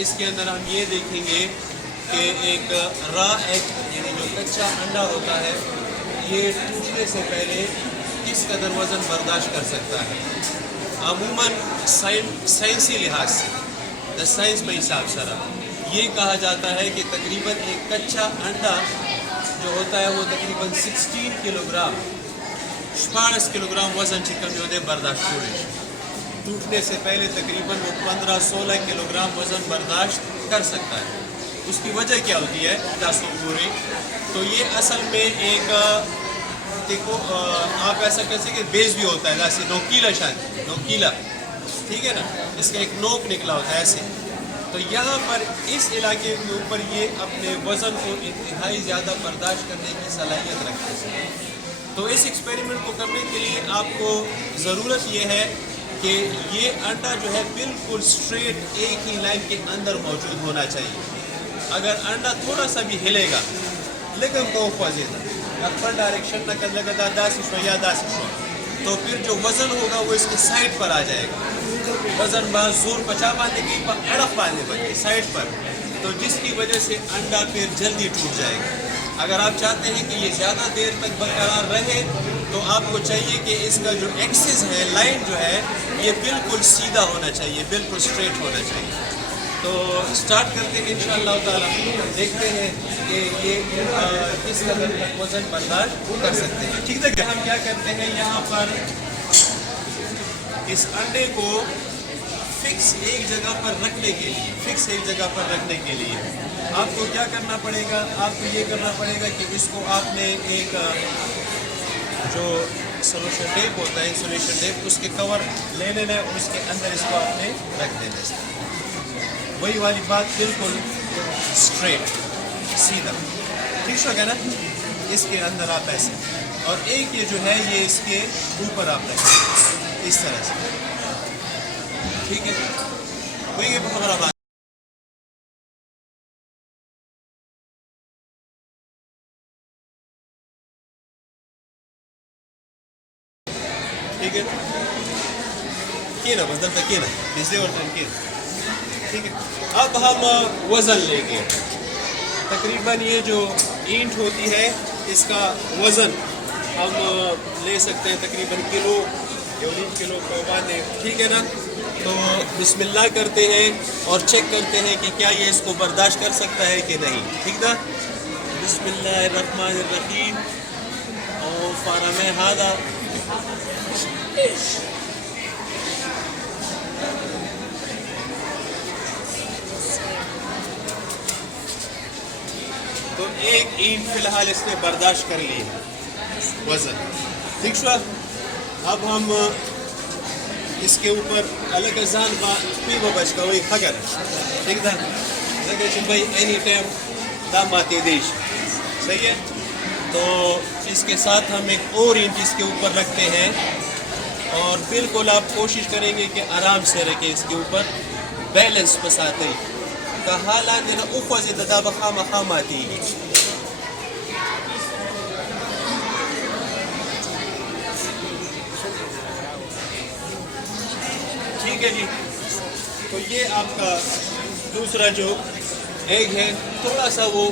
اس کے اندر ہم یہ دیکھیں گے کہ ایک را ایگ یعنی جو کچا انڈا ہوتا ہے یہ ٹوٹنے سے پہلے کس قدر وزن برداشت کر سکتا ہے. عموماً سائنسی لحاظ سے دا سائنس میں حساب سرا یہ کہا جاتا ہے کہ تقریباً ایک کچا انڈا جو ہوتا ہے وہ تقریباً 16 کلو گرام 16 کلو گرام وزن چکن جو ہے برداشت ٹوٹنے سے پہلے تقریباً وہ 15-16 کلو گرام وزن برداشت کر سکتا ہے. اس کی وجہ کیا ہوتی ہے پوری؟ تو یہ اصل میں ایک دیکھو آپ ایسا کہہ سکتے کہ بیس بھی ہوتا ہے جیسے نوکیلا شاید نوکیلا ٹھیک ہے نا اس کا ایک نوک نکلا ہوتا ہے ایسے. تو یہاں پر اس علاقے کے اوپر یہ اپنے وزن کو انتہائی زیادہ برداشت کرنے کی صلاحیت رکھتے ہیں. تو اس ایکسپیریمنٹ کو کرنے کے لیے آپ کو ضرورت یہ ہے کہ یہ انڈا جو ہے بالکل اسٹریٹ ایک ہی لائن کے اندر موجود ہونا چاہیے. اگر انڈا تھوڑا سا بھی ہلے گا لیکن تو اپر ڈائریکشن نہ کر لگا دا تو پھر جو وزن ہوگا وہ اس کے سائڈ پر آ جائے گا. وزن بعض زور پچا باندھے گی اڑف باندھے بچے سائڈ پر تو جس کی وجہ سے انڈا پھر جلدی ٹوٹ جائے گا. اگر آپ چاہتے ہیں کہ یہ زیادہ دیر تک برقرار رہے تو آپ کو چاہیے کہ اس کا جو ایکسس ہے لائن جو ہے یہ بالکل سیدھا ہونا چاہیے بالکل اسٹریٹ ہونا چاہیے. تو اسٹارٹ کرتے ہیں انشاءاللہ تعالی دیکھتے ہیں کہ یہ کس قدر تک وزن برداشت کر سکتے ہیں. ٹھیک ہے ہم کیا کرتے ہیں یہاں پر اس انڈے کو فکس ایک جگہ پر رکھنے کے لیے آپ کو کیا کرنا پڑے گا. آپ کو یہ کرنا پڑے گا کہ اس کو آپ نے ایک جو سولوشن ٹیپ ہوتا ہے انسولیشن ٹیپ اس کے کور لے لینا ہے اور اس کے اندر اس کو آپ نے رکھ دینا ہے. وہی والی بات بالکل اسٹریٹ سیدھا ٹھیک ہو گیا نا. اس کے اندر آپ ایسے اور ایک یہ جو ہے یہ اس کے اوپر آپ رکھیں اس طرح سے ٹھیک ہے. وہی بہت بات ٹھیک ہے نا بدل تک نا پچھلے اور ٹھیک ہے. اب ہم وزن لیں گے. تقریباً یہ جو اینٹ ہوتی ہے اس کا وزن ہم لے سکتے ہیں تقریباً کلو یا 19 کلو کو باندھے ٹھیک ہے نا. تو بسم اللہ کرتے ہیں اور چیک کرتے ہیں کہ کیا یہ اس کو برداشت کر سکتا ہے کہ نہیں. ٹھیک نا. بسم اللہ الرحمن الرحیم اور فارم ہادہ تو ایک اینٹ فی الحال اس نے برداشت کر لی ہے وزن ٹھیک شو. اب ہم اس کے اوپر الگ ازان بچ کا وہی خگر ٹھیک تھا بھائی اینی ٹائم دام آتے دیش صحیح ہے. تو اس کے ساتھ ہم ایک اور اینٹ اس کے اوپر رکھتے ہیں اور بالکل آپ کوشش کریں گے کہ آرام سے رکھیں اس کے اوپر بیلنس پساتے ہی کا حالات دینا اوپر دادا بخام خام آتی ہے. ٹھیک ہے جی. تو یہ آپ کا دوسرا جو ایگ ہے تھوڑا سا وہ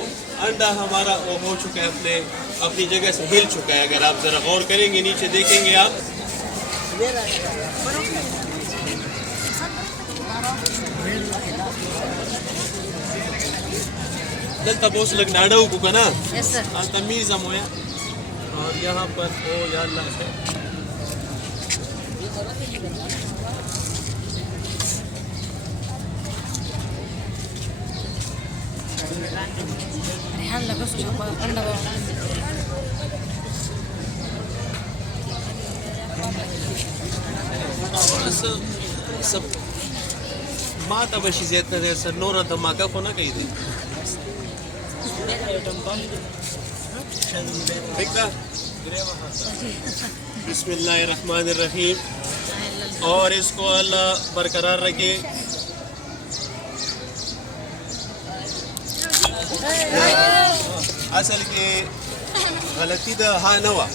انڈا ہمارا وہ ہو چکا ہے اپنی جگہ سے ہل چکا ہے. اگر آپ ذرا غور کریں گے نیچے دیکھیں گے آپ دلتا بوس لگ ناڑو کو کنا تمیز ہم ہویا اور یہاں پر او یا اللہ ہے سب ماتا بشی زیادہ دیر سر نورا دھماکہ کو نہ کہی تھی بسم اللہ الرحمن الرحیم اور اس کو اللہ برقرار رکھے. اصل کے غلطی دا ہاں نوا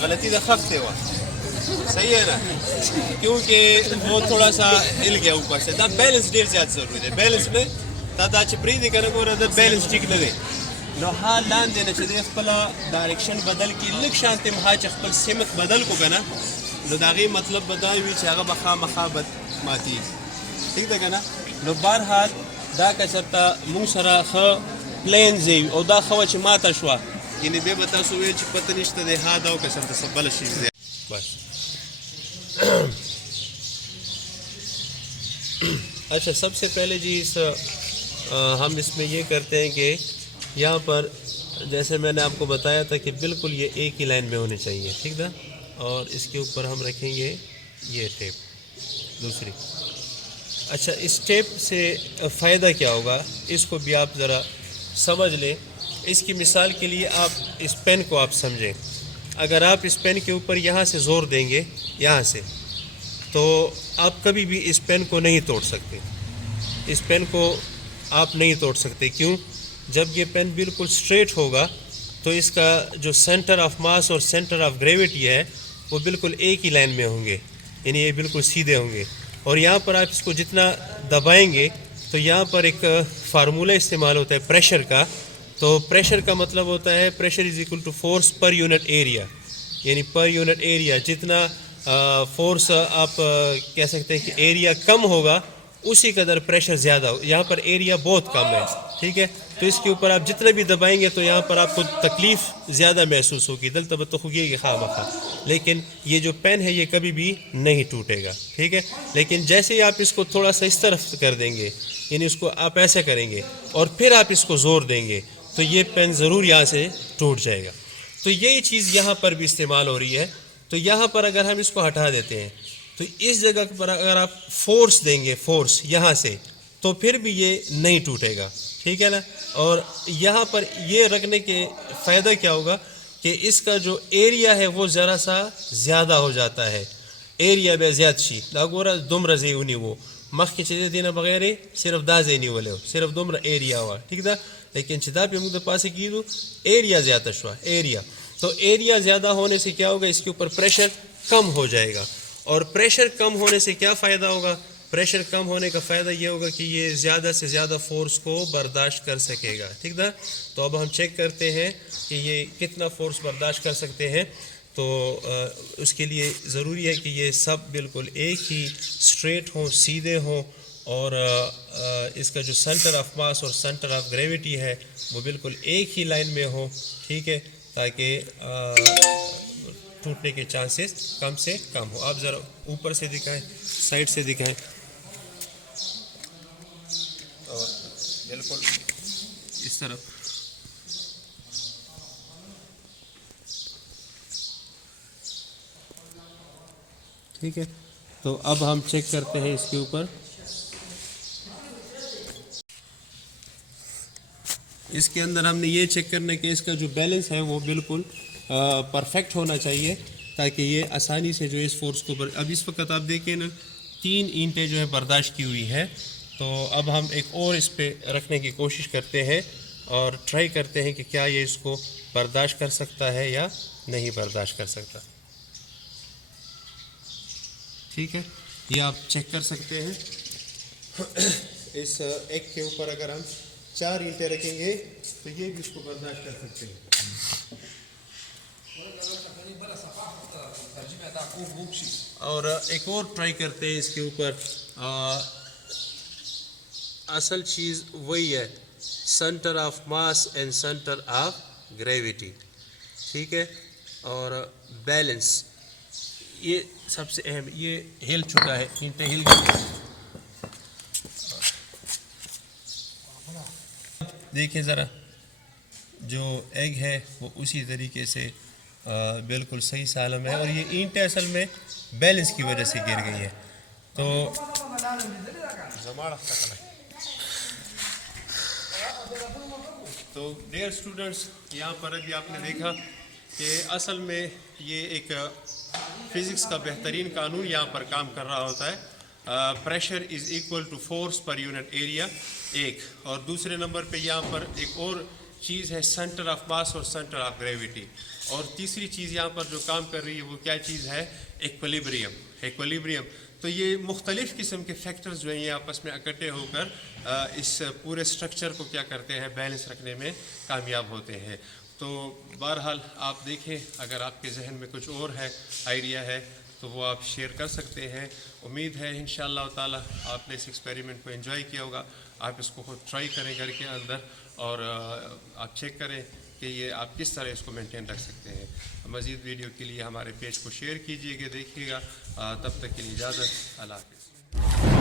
غلطی دا خط وا صحیح ہے نا, کیونکہ وہ تھوڑا سا ہل گیا اوپر سے. دا بیلنس ډیر زیات ضروری دی. بیلنس نه دا چې پرېږدي که نه ګوره دا بیلنس ټیک نه دی, نو ها لاندې نه چې دی خپله ډایرکشن بدل کړي, لږ شانتې ها چې خپل سمت بدل کو که نه, نو د هغې مطلب به دا وي چې هغه به خامخا ماتېږي. ٹھیک ده که نه. نو بهرحال دا که چېرته مونږ سره ښه پلین ځای او دا ښه وه چې ماته شوه, یعنې بیا به تاسو ویل چې پته نشته دی ها دا او که چېرته څه بله شي دی. بس اچھا, سب سے پہلے جی ہم اس میں یہ کرتے ہیں کہ یہاں پر جیسے میں نے آپ کو بتایا تھا کہ بالکل یہ ایک ہی لائن میں ہونے چاہیے. ٹھیک تھا. اور اس کے اوپر ہم رکھیں گے یہ ٹیپ دوسری. اچھا, اس ٹیپ سے فائدہ کیا ہوگا اس کو بھی آپ ذرا سمجھ لیں. اس کی مثال کے لیے آپ اس پین کو آپ سمجھیں. اگر آپ اس پین کے اوپر یہاں سے زور دیں گے یہاں سے, تو آپ کبھی بھی اس پین کو نہیں توڑ سکتے. اس پین کو آپ نہیں توڑ سکتے. کیوں؟ جب یہ پین بالکل اسٹریٹ ہوگا تو اس کا جو سینٹر آف ماس اور سینٹر آف گریویٹی ہے وہ بالکل ایک ہی لائن میں ہوں گے, یعنی یہ بالکل سیدھے ہوں گے. اور یہاں پر آپ اس کو جتنا دبائیں گے تو یہاں پر ایک فارمولہ استعمال ہوتا ہے پریشر کا. تو پریشر کا مطلب ہوتا ہے pressure is equal to force per unit area, یعنی پر یونٹ ایریا جتنا فورس آپ کہہ سکتے ہیں کہ ایریا کم ہوگا اسی قدر پریشر زیادہ ہو. یہاں پر ایریا بہت کم ہے. ٹھیک ہے. تو اس کے اوپر آپ جتنا بھی دبائیں گے تو یہاں پر آپ کو تکلیف زیادہ محسوس ہوگی, دل تب تو ہوگی کہ خواہ مخواہ, لیکن یہ جو پین ہے یہ کبھی بھی نہیں ٹوٹے گا. ٹھیک ہے. لیکن جیسے ہی آپ اس کو تھوڑا سا اس طرف کر دیں گے, یعنی اس کو آپ ایسے کریں گے اور پھر آپ اس کو زور دیں گے تو یہ پین ضرور یہاں سے ٹوٹ جائے گا. تو یہی چیز یہاں پر بھی استعمال ہو رہی ہے. تو یہاں پر اگر ہم اس کو ہٹا دیتے ہیں تو اس جگہ پر اگر آپ فورس دیں گے, فورس یہاں سے, تو پھر بھی یہ نہیں ٹوٹے گا. ٹھیک ہے نا. اور یہاں پر یہ رکھنے کے فائدہ کیا ہوگا کہ اس کا جو ایریا ہے وہ ذرا سا زیادہ ہو جاتا ہے. ایریا بے زیاد شی دا گورا دومره ځای ونیو, مخکې چې د دې نه بغیر صرف دا ځای نیولی و, صرف دومره ایریا وه. ٹھیک ده. لیکن چې دا پې موږ د پاسه کېدو ایریا زیاده شوه, ایریا. تو ایریا زیادہ ہونے سے کیا ہوگا, اس کے اوپر پریشر کم ہو جائے گا. اور پریشر کم ہونے سے کیا فائدہ ہوگا, پریشر کم ہونے کا فائدہ یہ ہوگا کہ یہ زیادہ سے زیادہ فورس کو برداشت کر سکے گا. ٹھیک تھا. تو اب ہم چیک کرتے ہیں کہ یہ کتنا فورس برداشت کر سکتے ہیں. تو اس کے لیے ضروری ہے کہ یہ سب بالکل ایک ہی اسٹریٹ ہوں, سیدھے ہوں, اور اس کا جو سینٹر آف ماس اور سینٹر آف گریویٹی ہے وہ بالکل ایک ہی لائن میں ہو. ٹھیک ہے. تاکہ ٹوٹنے کے چانسز کم سے کم ہو. آپ ذرا اوپر سے دکھائیں, سائڈ سے دکھائیں, اور بالکل اس طرف. ٹھیک ہے. تو اب ہم چیک کرتے ہیں اس کے اوپر. اس کے اندر ہم نے یہ چیک کرنا کہ اس کا جو بیلنس ہے وہ بالکل پرفیکٹ ہونا چاہیے تاکہ یہ آسانی سے جو اس فورس کو اب اس وقت آپ دیکھیں نا 3 اینٹیں جو ہے برداشت کی ہوئی ہے. تو اب ہم ایک اور اس پہ رکھنے کی کوشش کرتے ہیں اور ٹرائی کرتے ہیں کہ کیا یہ اس کو برداشت کر سکتا ہے یا نہیں برداشت کر سکتا. ٹھیک ہے. یہ آپ چیک کر سکتے ہیں. اس ایک کے اوپر اگر ہم 4 اینٹیں رکھیں گے تو یہ بھی اس کو برداشت کر سکتے ہیں. اور ایک اور ٹرائی کرتے ہیں اس کے اوپر. اصل چیز وہی ہے, centre of mass and centre of gravity. ٹھیک ہے. اور بیلنس یہ سب سے اہم. یہ ہل چکا ہے, اینٹیں ہل گئی. دیکھیں ذرا, جو ایگ ہے وہ اسی طریقے سے بالکل صحیح سالم ہے, اور یہ اینٹیں اصل میں بیلنس کی وجہ سے گر گئی ہیں. تو ڈیئر اسٹوڈنٹس, یہاں پر ابھی آپ نے دیکھا کہ اصل میں یہ ایک فزکس کا بہترین قانون یہاں پر کام کر رہا ہوتا ہے. Pressure is equal to force per unit area ایک. اور دوسرے نمبر پہ یہاں پر ایک اور چیز ہے سینٹر آف ماس اور سینٹر آف گریویٹی. اور تیسری چیز یہاں پر جو کام کر رہی ہے وہ کیا چیز ہے؟ ایکویلیبریم. تو یہ مختلف قسم کے فیکٹرز جو ہیں یہ آپس میں اکٹھے ہو کر اس پورے سٹرکچر کو کیا کرتے ہیں؟ بیلنس رکھنے میں کامیاب ہوتے ہیں. تو بہرحال آپ دیکھیں، اگر آپ کے ذہن میں کچھ اور ہے، آئیڈیا ہے، تو وہ آپ شیئر کر سکتے ہیں. امید ہے انشاءاللہ تعالی آپ نے اس ایکسپیریمنٹ کو انجوائے کیا ہوگا. آپ اس کو خود ٹرائی کریں گھر کے اندر، اور آپ چیک کریں کہ یہ آپ کس طرح اس کو مینٹین رکھ سکتے ہیں. مزید ویڈیو کے لیے ہمارے پیج کو شیئر کیجیے گا، دیکھیے گا. تب تک کے لیے اجازت. اللہ حافظ.